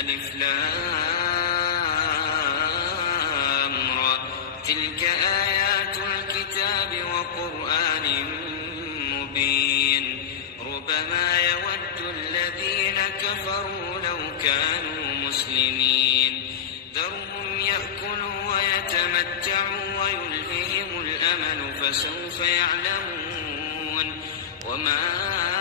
ألف لام را تلك آيات الكتاب وقرآن مبين ربما يود الذين كفروا لو كانوا مسلمين ذرهم يأكلوا ويتمتعوا ويلههم الأمل فسوف يعلمون وما